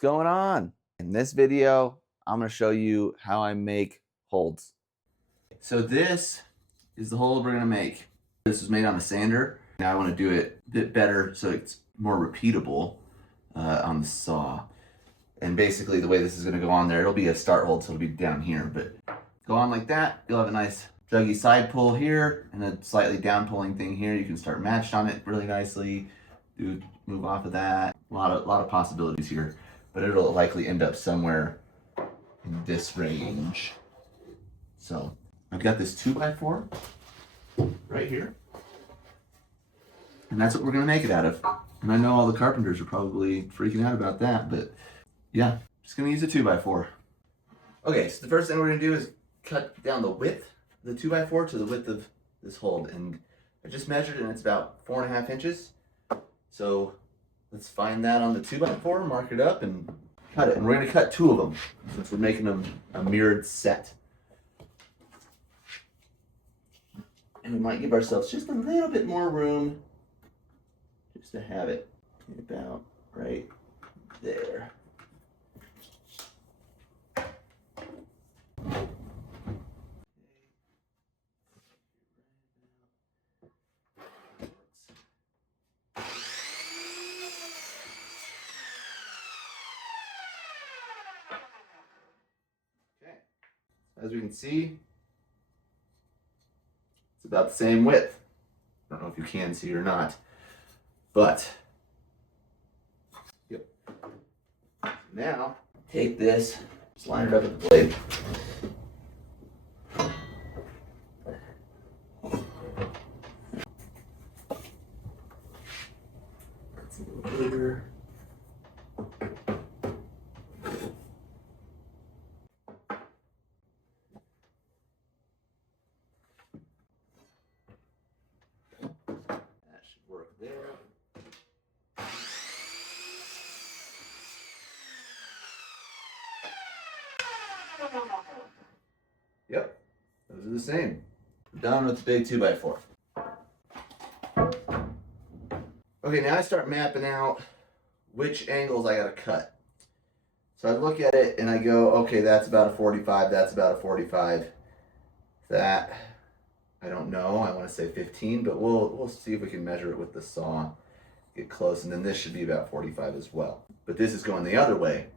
going on? In this video, I'm going to show you how I make holds. So this is the hold we're going to make. This was made on a sander. Now I want to do it a bit better so it's more repeatable on the saw. And basically the way this is going to go on there, it'll be a start hold, so it'll be down here. But go on like that, you'll have a nice juggy side pull here and a slightly down pulling thing here. You can start matched on it really nicely. Move off of that. A lot of possibilities here, but it'll likely end up somewhere in this range. So I've got this 2x4 right here, and that's what we're gonna make it out of. And I know all the carpenters are probably freaking out about that, but yeah, just gonna use a 2x4. Okay, so the first thing we're gonna do is cut down the width of the 2x4 to the width of this hold, and I just measured it and it's about 4.5 inches. So let's find that on the 2x4, mark it up, and cut it. And we're going to cut 2 of them since we're making them a mirrored set. And we might give ourselves just a little bit more room just to have it about right there. As we can see, it's about the same width. I don't know if you can see or not, but yep. Now, take this, just line it up with the blade. That's a little bigger. Yep, those are the same. We're done with the big 2x4. Okay, now I start mapping out which angles I gotta cut. So I look at it and I go, okay, that's about a 45, that's about a 45. That, I don't know, I wanna say 15, but we'll see if we can measure it with the saw, get close, and then this should be about 45 as well. But this is going the other way.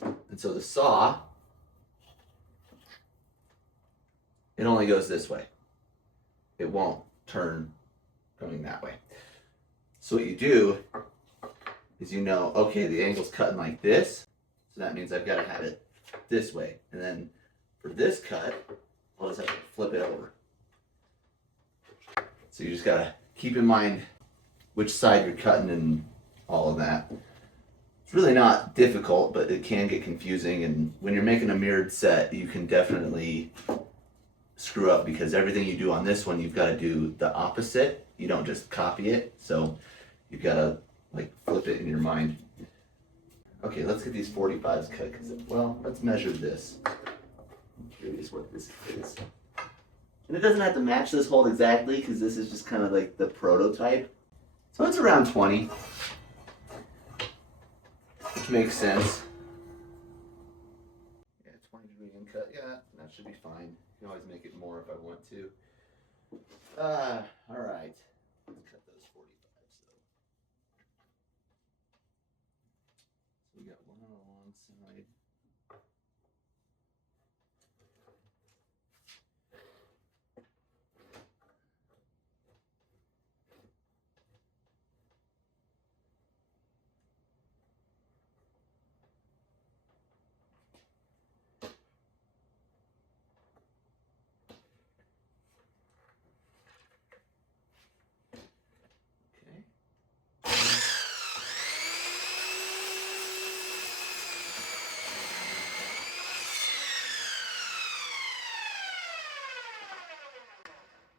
And so the saw, it only goes this way. It won't turn going that way. So what you do is you know, okay, the angle's cutting like this, so that means I've got to have it this way. And then for this cut, I'll just have to flip it over. So you just got to keep in mind which side you're cutting and all of that. It's really not difficult, but it can get confusing. And when you're making a mirrored set, you can definitely screw up because everything you do on this one, you've got to do the opposite. You don't just copy it. So you've got to like flip it in your mind. Okay, let's get these 45s cut. Well, let's measure this. I'm curious what this is. And it doesn't have to match this hold exactly because this is just kind of like the prototype. So it's around 20, which makes sense. Yeah, 20-degree in cut. Yeah, that should be fine. You can always make it more if I want to. All right. Let's cut those 45s though. So we got one on the long side.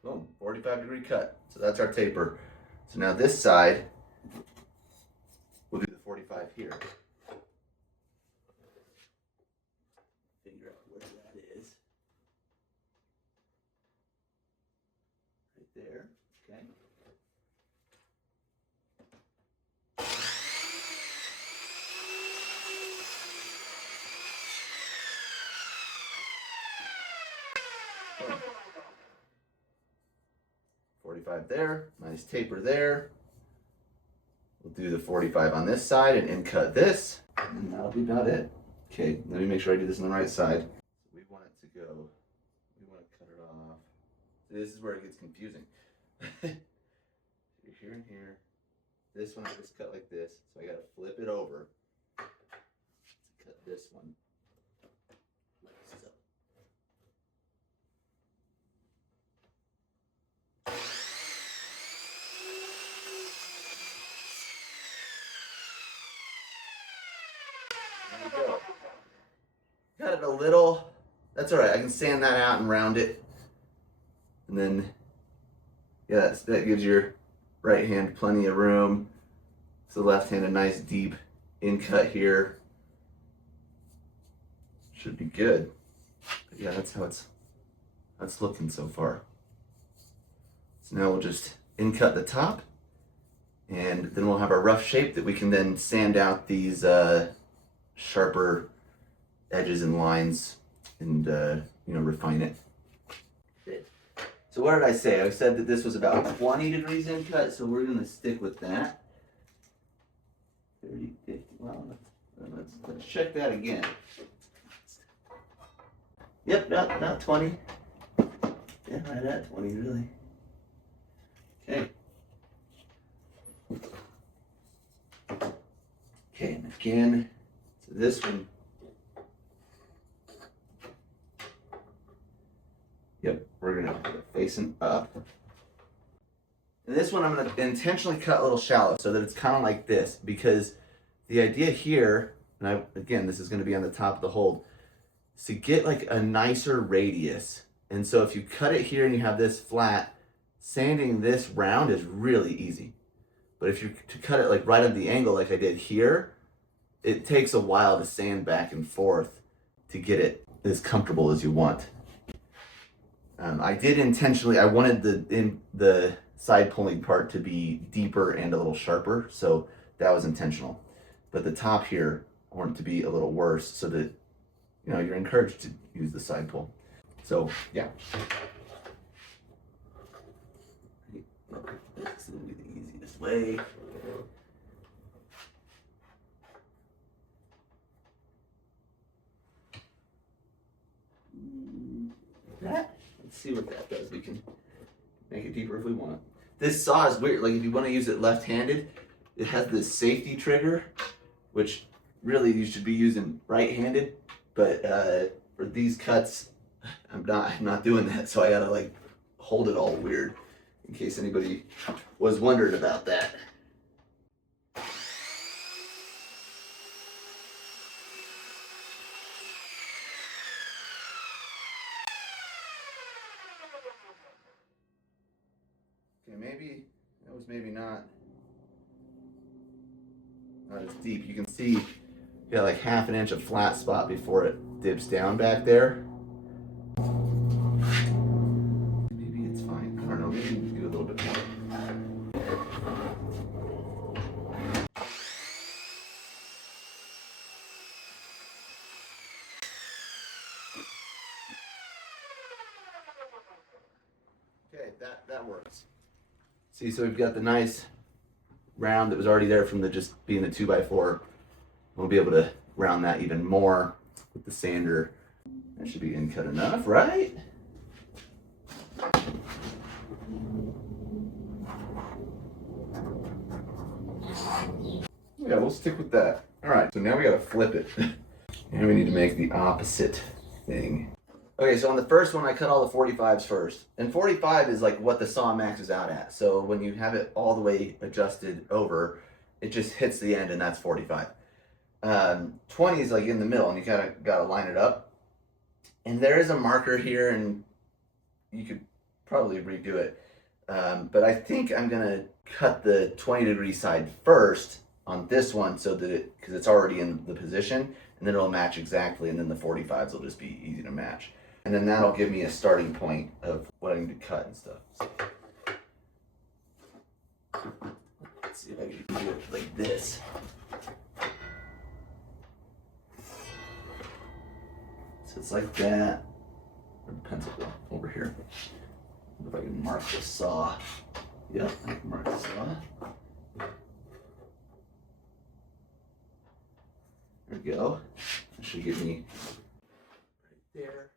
Boom, 45-degree cut. So that's our taper. So now this side, we'll do the 45 here. Figure out where that is. Right there, okay. 45 there, nice taper there. We'll do the 45 on this side and in cut this, and that'll be about it. Okay, let me make sure I do this on the right side. We want it to go, we want to cut it off. This is where it gets confusing. You're here and here. This one I just cut like this, so I gotta flip it over to cut this one. Like so. There we go. Got it a little, that's all right. I can sand that out and round it. And then, yeah, that gives your right hand plenty of room. So the left hand a nice deep in cut here. Should be good. But yeah, that's how that's looking so far. So now we'll just in cut the top, and then we'll have our rough shape that we can then sand out these sharper edges and lines and refine it. So what did I say? I said that this was about 20 degrees in cut, so we're gonna stick with that. 30, 50, well, let's check that again. Yep, not 20. Yeah, right at 20, really. Okay. Okay, and again, so this one. Yep, we're gonna put it facing up. And this one I'm gonna intentionally cut a little shallow so that it's kind of like this, because the idea here, and again, this is gonna be on the top of the hold, is to get like a nicer radius. And so if you cut it here and you have this flat, sanding this round is really easy. But if you to cut it like right at the angle like I did here, it takes a while to sand back and forth to get it as comfortable as you want. I did intentionally, I wanted the side pulling part to be deeper and a little sharper, so that was intentional. But the top here, I want it to be a little worse so that, you're encouraged to use the side pull. So, yeah. This will be the easiest way. That. Let's see what that does. We can make it deeper if we want. This saw is weird. Like if you want to use it left-handed, it has this safety trigger, which really you should be using right-handed. But for these cuts, I'm not doing that. So I gotta like hold it all weird, in case anybody was wondering about that. Maybe that was not as deep. You can see you got like half an inch of flat spot before it dips down back there. Maybe it's fine. I don't know. Maybe we can do a little bit more. Okay, that works. See, so we've got the nice round that was already there from just being the 2x4. We'll be able to round that even more with the sander. That should be in cut enough, right? Yeah, we'll stick with that. All right, so now we gotta flip it. Now we need to make the opposite thing. Okay, so on the first one, I cut all the 45s first. And 45 is like what the saw maxes out at. So when you have it all the way adjusted over, it just hits the end and that's 45. 20 is like in the middle and you kind of got to line it up. And there is a marker here and you could probably redo it. But I think I'm going to cut the 20-degree side first on this one so that because it's already in the position, and then it'll match exactly, and then the 45s will just be easy to match. And then that'll give me a starting point of what I need to cut and stuff. So, let's see if I can do it like this. So it's like that. pencil go over here. If I can mark the saw. Yep, I can mark the saw. There we go. That should get me right there.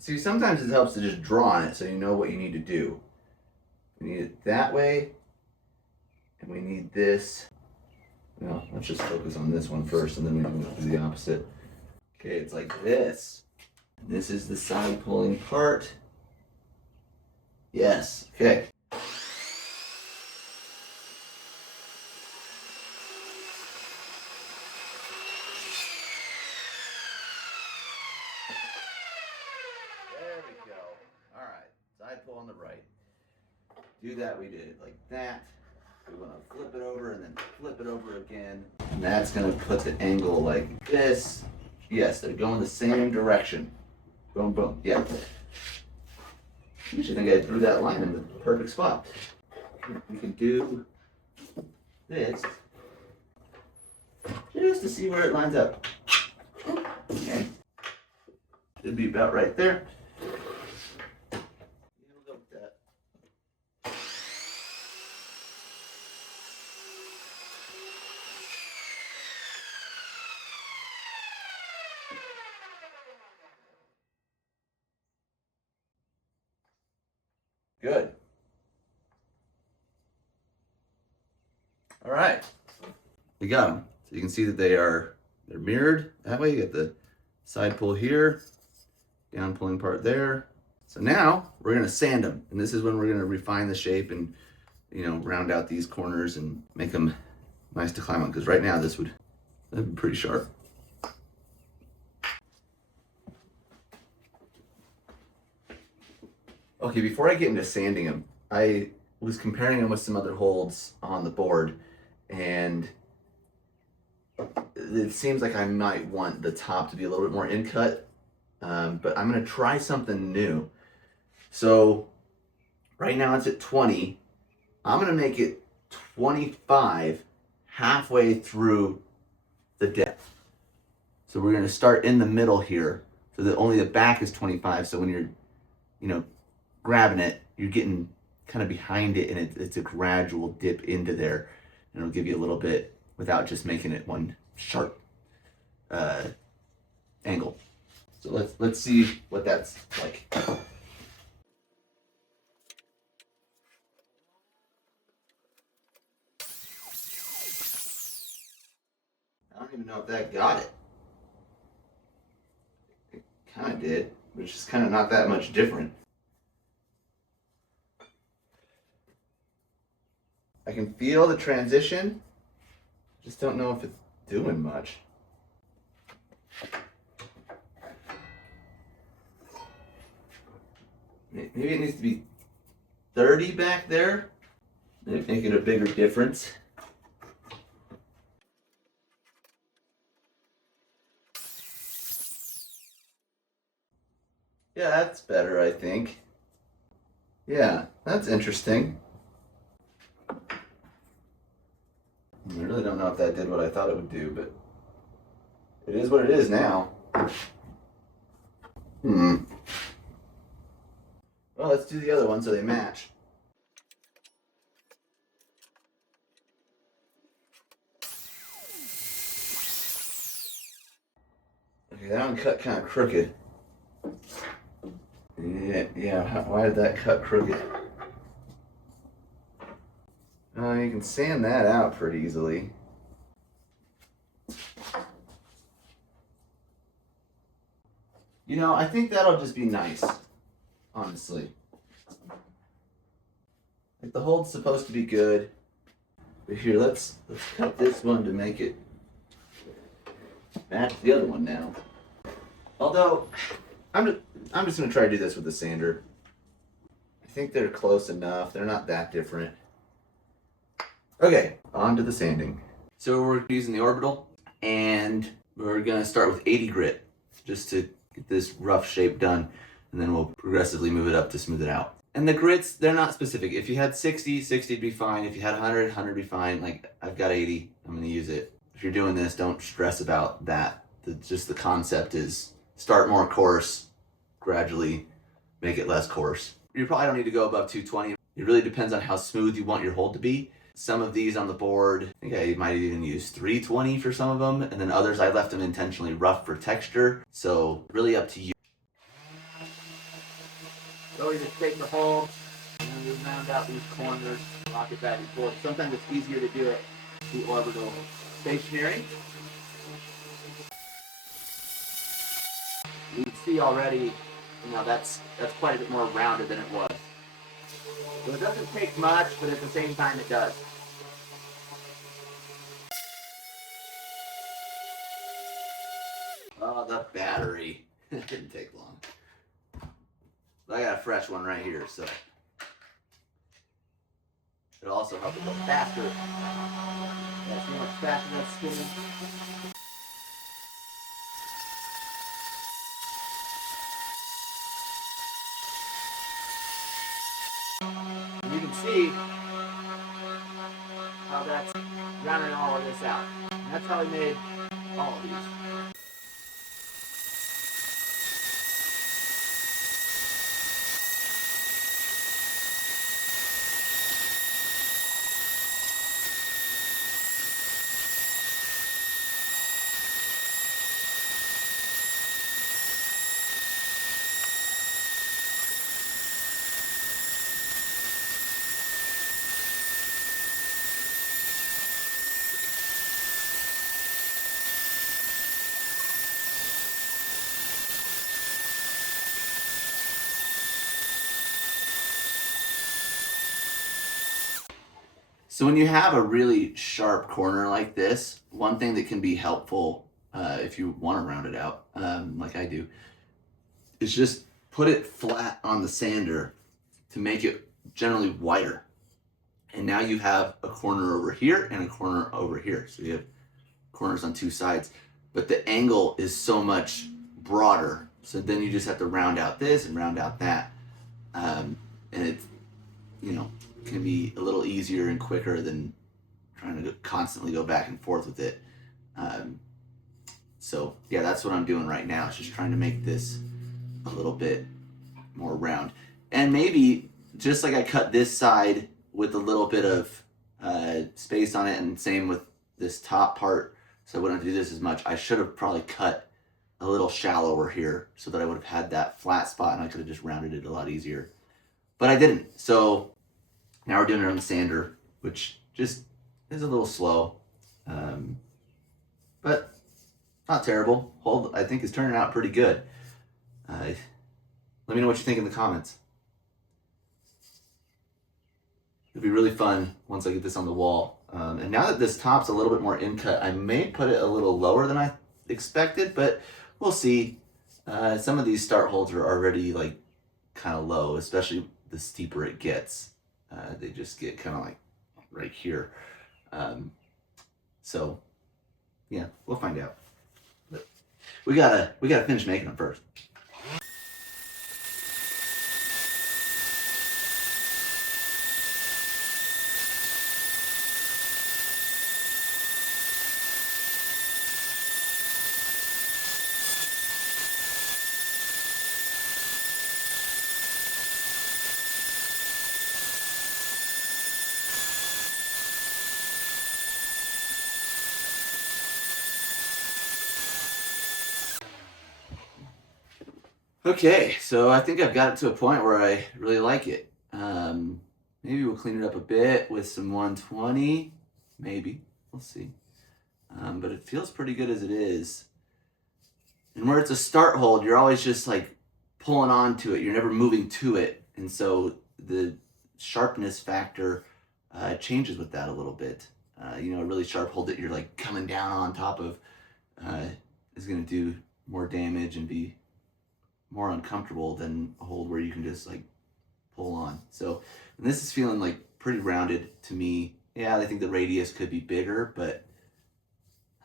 See, sometimes it helps to just draw on it so you know what you need to do. We need it that way, and we need this. Well, let's just focus on this one first, and then we can do the opposite. Okay, it's like this. This is the side pulling part. Yes, okay. There we go. All right, side pull on the right. Do that, we did it like that. We want to flip it over and then flip it over again. And that's going to put the angle like this. Yes, they're going the same direction. Boom, boom. Yeah. I actually think I drew that line in the perfect spot. We can do this just to see where it lines up. Okay. It'd be about right there. We'll go with that. Good. All right, we got them. So you can see that they're mirrored that way. You get the side pull here, down pulling part there. So now we're gonna sand them, and this is when we're gonna refine the shape and round out these corners and make them nice to climb on. Because right now that'd be pretty sharp. Okay, before I get into sanding them, I was comparing them with some other holds on the board, and it seems like I might want the top to be a little bit more in cut, but I'm gonna try something new. So right now it's at 20. I'm gonna make it 25 halfway through the depth. So we're gonna start in the middle here, so that only the back is 25. So when you're, grabbing it, you're getting kind of behind it, and it's a gradual dip into there, and it'll give you a little bit without just making it one sharp angle. So let's see what that's like. I don't even know if that got it. It kind of did, but it's just kind of not that much different. I can feel the transition, just don't know if it's doing much. Maybe it needs to be 30 back there, make it a bigger difference. Yeah, that's better, I think. Yeah, that's interesting. I really don't know if that did what I thought it would do, but it is what it is now. Well, let's do the other one so they match. Okay, that one cut kind of crooked. Yeah, why did that cut crooked? You can sand that out pretty easily. I think that'll just be nice, honestly. Like, the hold's supposed to be good. But here, let's cut this one to make it match the other one now. Although, I'm just gonna try to do this with the sander. I think they're close enough. They're not that different. Okay, on to the sanding. So we're using the orbital, and we're gonna start with 80 grit, just to get this rough shape done, and then we'll progressively move it up to smooth it out. And the grits, they're not specific. If you had 60, 60 would be fine. If you had 100, 100 would be fine. Like, I've got 80, I'm gonna use it. If you're doing this, don't stress about that. Just the concept is start more coarse, gradually make it less coarse. You probably don't need to go above 220. It really depends on how smooth you want your hold to be. Some of these on the board, I think I might even use 320 for some of them, and then others I left them intentionally rough for texture, so really up to you. So we just take the hold, and then we round out these corners, lock it back and forth. Sometimes it's easier to do it the orbital stationary. You can see already, that's quite a bit more rounded than it was. So it doesn't take much, but at the same time it does. Oh, the battery. It didn't take long. But I got a fresh one right here, so it'll also help it go faster. Yeah, see how much faster that's spinning? And you can see how that's rounding all of this out. And that's how I made all of these. So when you have a really sharp corner like this, one thing that can be helpful if you want to round it out, like I do, is just put it flat on the sander to make it generally wider. And now you have a corner over here and a corner over here. So you have corners on two sides, but the angle is so much broader. So then you just have to round out this and round out that. And it's, can be a little easier and quicker than trying to constantly go back and forth with it. So yeah, that's what I'm doing right now. It's just trying to make this a little bit more round. And maybe just like I cut this side with a little bit of space on it, and same with this top part, so I wouldn't have to do this as much. I should have probably cut a little shallower here so that I would have had that flat spot and I could have just rounded it a lot easier. But I didn't. So now we're doing it on the sander, which just is a little slow, but not terrible. Hold, I think, is turning out pretty good. Let me know what you think in the comments. It'll be really fun once I get this on the wall. And now that this top's a little bit more in cut, I may put it a little lower than I expected, but we'll see. Some of these start holds are already like kind of low, especially the steeper it gets. They just get kind of like right here. So yeah, we'll find out. But we gotta finish making them first. Okay, so I think I've got it to a point where I really like it. Maybe we'll clean it up a bit with some 120. Maybe. We'll see. But it feels pretty good as it is. And where it's a start hold, you're always just like pulling on to it. You're never moving to it. And so the sharpness factor changes with that a little bit. You know, a really sharp hold that you're like coming down on top of is going to do more damage and be more uncomfortable than a hold where you can just like pull on. So, and this is feeling like pretty rounded to me. Yeah, I think the radius could be bigger, but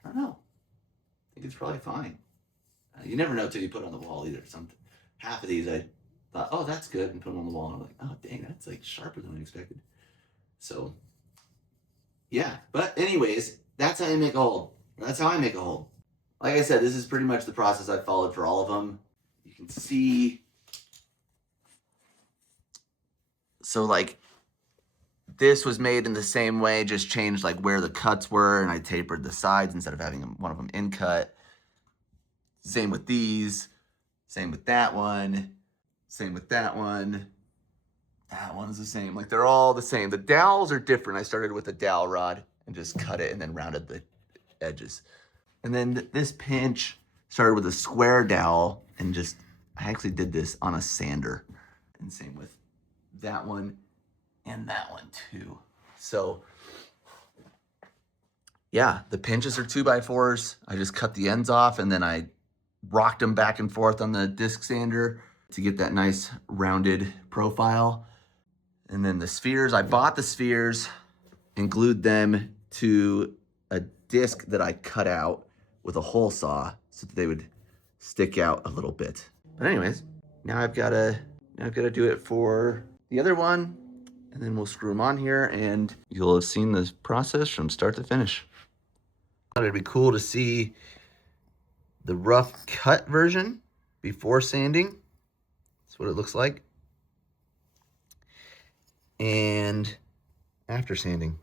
I don't know. I think it's probably fine. You never know till you put it on the wall either. Half of these I thought, oh, that's good, and put them on the wall, and I'm like, oh, dang, that's like sharper than I expected. So, yeah. But anyways, that's how you make a hold. That's how I make a hold. Like I said, this is pretty much the process I've followed for all of them. You can see. So like, this was made in the same way, just changed like where the cuts were, and I tapered the sides instead of having one of them in cut. Same with these. Same with that one. Same with that one. That one's the same. Like, they're all the same. The dowels are different. I started with a dowel rod and just cut it and then rounded the edges. And then this pinch started with a square dowel and just, I actually did this on a sander. And same with that one and that one too. So yeah, the pinches are 2x4s. I just cut the ends off and then I rocked them back and forth on the disc sander to get that nice rounded profile. And then the spheres, I bought the spheres and glued them to a disc that I cut out with a hole saw so that they would stick out a little bit. But anyways, now I've got to do it for the other one, and then we'll screw them on here, and you'll have seen the process from start to finish. I thought it'd be cool to see the rough cut version before sanding. That's what it looks like. And after sanding.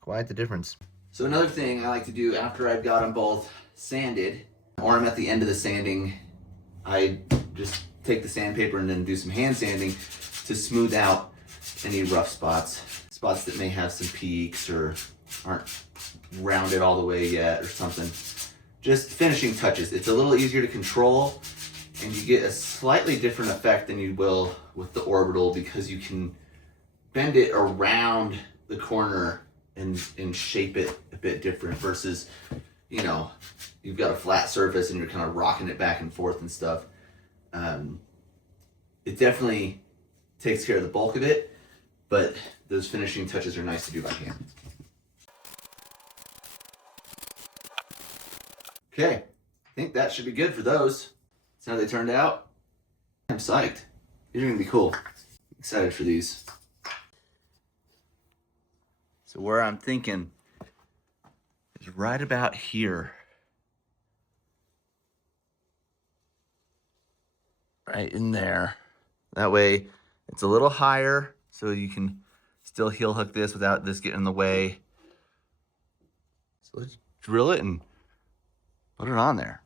Quite the difference. So another thing I like to do after I've got them both sanded, or I'm at the end of the sanding, I just take the sandpaper and then do some hand sanding to smooth out any rough spots that may have some peaks or aren't rounded all the way yet or something. Just finishing touches. It's a little easier to control, and you get a slightly different effect than you will with the orbital because you can bend it around the corner and shape it a bit different versus, you know, you've got a flat surface and you're kind of rocking it back and forth and stuff. It definitely takes care of the bulk of it, but those finishing touches are nice to do by hand. Okay, I think that should be good for those. That's how they turned out. I'm psyched. These are gonna be cool. Excited for these. So where I'm thinking is right about here. Right in there. That way it's a little higher so you can still heel hook this without this getting in the way. So let's drill it and put it on there.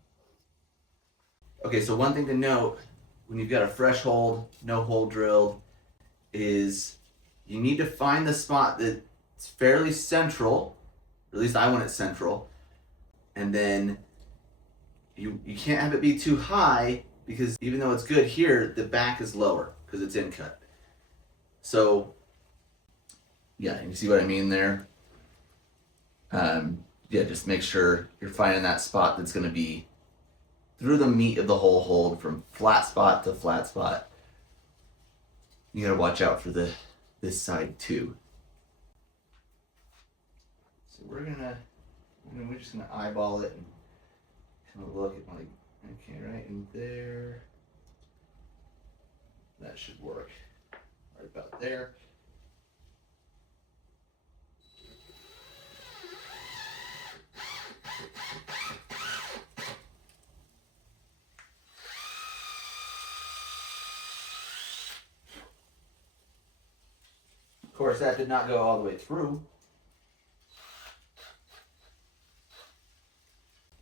Okay, so one thing to note when you've got a fresh hold, no hole drilled, is you need to find the spot that's fairly central, or at least I want it central, and then you can't have it be too high because even though it's good here, the back is lower because it's in cut. So yeah, you see what I mean there? Yeah, just make sure you're finding that spot that's gonna be through the meat of the whole hold from flat spot to flat spot. You gotta watch out for this side too. So we're just gonna eyeball it and kind of look at like, okay, right in there. That should work. Right about there. Of course, that did not go all the way through,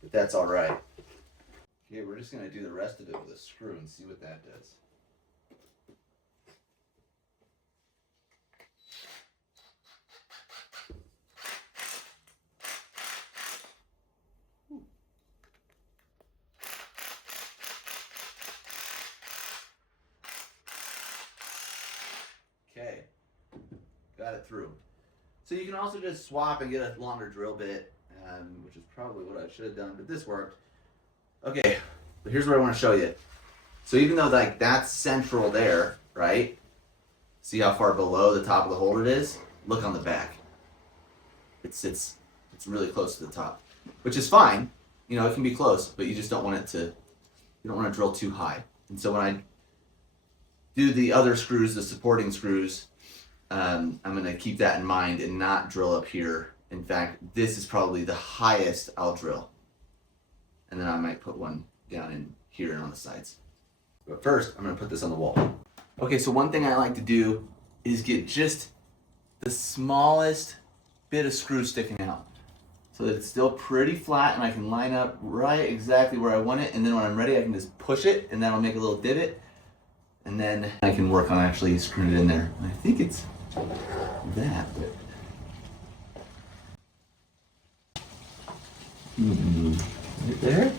but that's all right. Okay, we're just gonna do the rest of it with a screw and see what that does. Okay, got it through. So you can also just swap and get a longer drill bit, which is probably what I should have done, but this worked. Okay, but here's what I want to show you. So even though like that's central there, right? See how far below the top of the hole it is? Look on the back. It's really close to the top, which is fine. You know, it can be close, but you just don't want it to, you don't want to drill too high. And so when I do the other screws, the supporting screws, I'm going to keep that in mind and not drill up here. In fact, this is probably the highest I'll drill. And then I might put one down in here and on the sides. But first, I'm going to put this on the wall. Okay, so one thing I like to do is get just the smallest bit of screw sticking out, so that it's still pretty flat and I can line up right exactly where I want it, and then when I'm ready I can just push it and that'll make a little divot, and then I can work on actually screwing it in there. And I think it's that, but right there.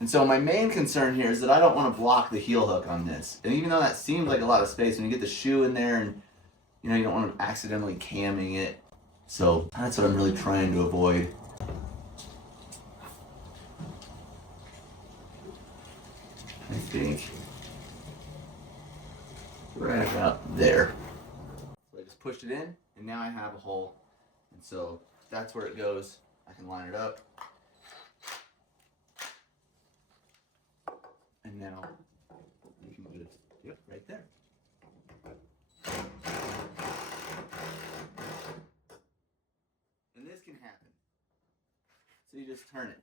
And so my main concern here is that I don't want to block the heel hook on this. And even though that seems like a lot of space, when you get the shoe in there and you know, you don't want to accidentally camming it. So that's what I'm really trying to avoid. I think right about there. So I just pushed it in and now I have a hole. And so that's where it goes. I can line it up. And now you can just, yep, right there. And this can happen. So you just turn it.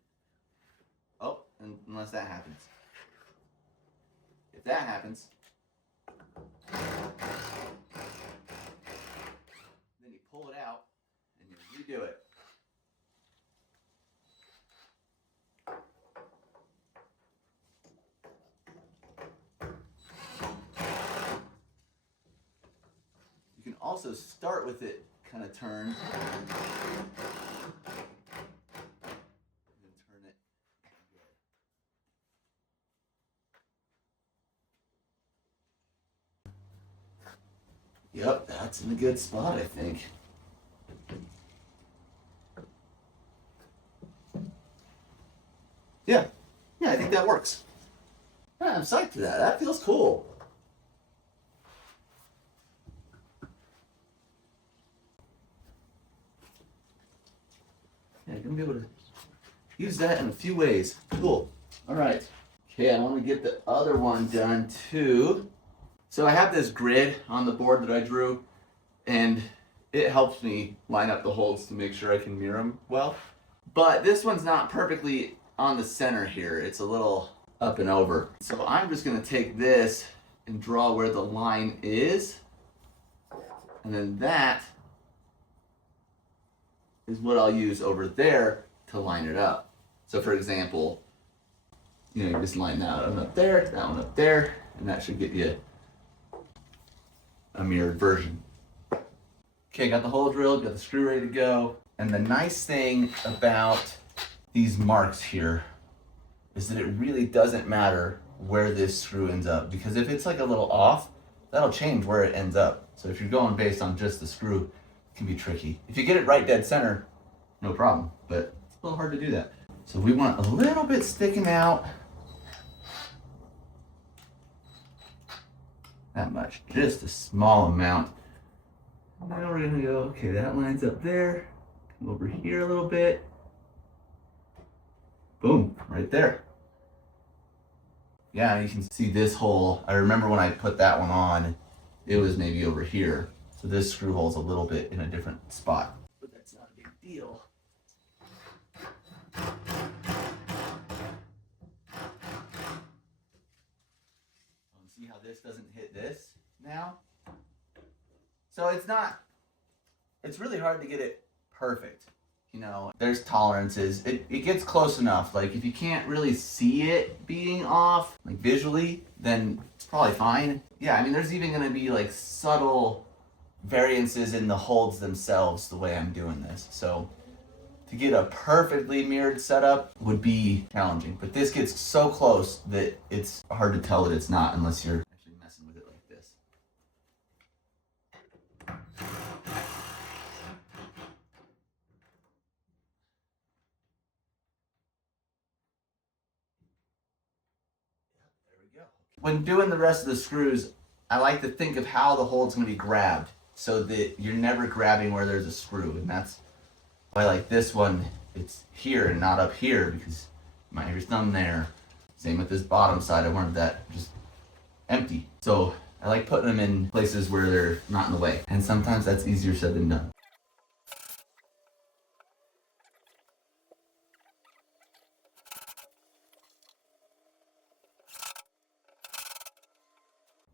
Oh, and unless that happens. If that happens, then you pull it out and you redo it. Also start with it kind of turned, and turn it. Yep, that's in a good spot, I think. Yeah, I think that works. Yeah, I'm psyched for that. That feels cool. Yeah, you're gonna be able to use that in a few ways. Cool. All right. Okay, I want to get the other one done too. So I have this grid on the board that I drew, and it helps me line up the holes to make sure I can mirror them well. But this one's not perfectly on the center here. It's a little up and over. So I'm just gonna take this and draw where the line is, and then that is what I'll use over there to line it up. So for example, you just line that one up there, that one up there, and that should get you a mirrored version. Okay, got the hole drilled, got the screw ready to go. And the nice thing about these marks here is that it really doesn't matter where this screw ends up, because if it's like a little off, that'll change where it ends up. So if you're going based on just the screw, can be tricky. If you get it right dead center, no problem, but it's a little hard to do that. So we want a little bit sticking out. That much, just a small amount. Now we're gonna go, okay, that lines up there. Come over here a little bit. Boom, right there. Yeah, you can see this hole. I remember when I put that one on, it was maybe over here. So this screw hole's a little bit in a different spot, but that's not a big deal. See how this doesn't hit this now? So it's really hard to get it perfect. You know, there's tolerances. It gets close enough. Like if you can't really see it being off, like visually, then it's probably fine. Yeah, I mean, there's even gonna be like subtle variances in the holds themselves the way I'm doing this. So to get a perfectly mirrored setup would be challenging. But this gets so close that it's hard to tell that it's not unless you're actually messing with it like this. There we go. When doing the rest of the screws, I like to think of how the hole's going to be grabbed so that you're never grabbing where there's a screw. And that's why, like this one, it's here and not up here because you might have your thumb there. Same with this bottom side. I wanted that just empty. So I like putting them in places where they're not in the way. And sometimes that's easier said than done.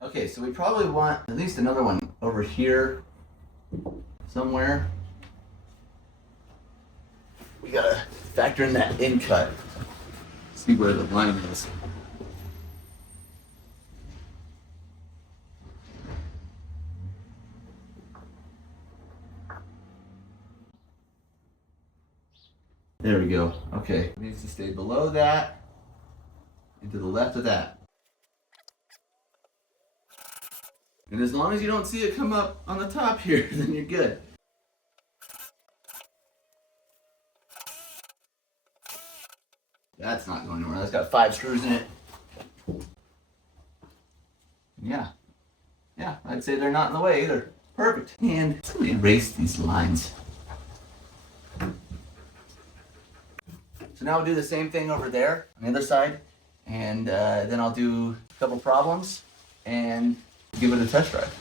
Okay, so we probably want at least another one over here somewhere. We gotta factor in that in cut. See where the line is. There we go. Okay, it needs to stay below that and to the left of that. And as long as you don't see it come up on the top here, then you're good. That's not going anywhere. That's got 5 screws in it. Yeah, I'd say they're not in the way either. Perfect. And let's erase these lines. So now we'll do the same thing over there on the other side, and then I'll do a couple problems and give it a test drive.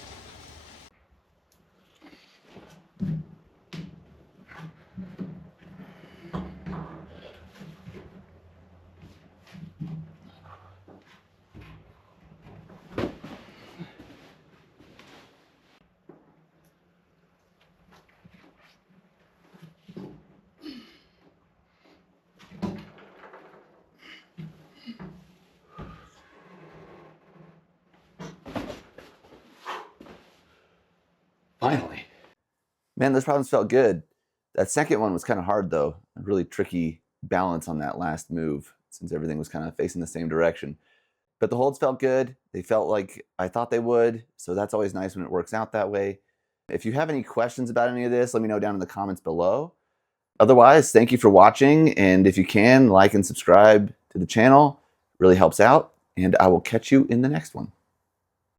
Finally. Man, those problems felt good. That second one was kind of hard though. A really tricky balance on that last move since everything was kind of facing the same direction. But the holds felt good. They felt like I thought they would. So that's always nice when it works out that way. If you have any questions about any of this, let me know down in the comments below. Otherwise, thank you for watching. And if you can, like and subscribe to the channel. It really helps out. And I will catch you in the next one.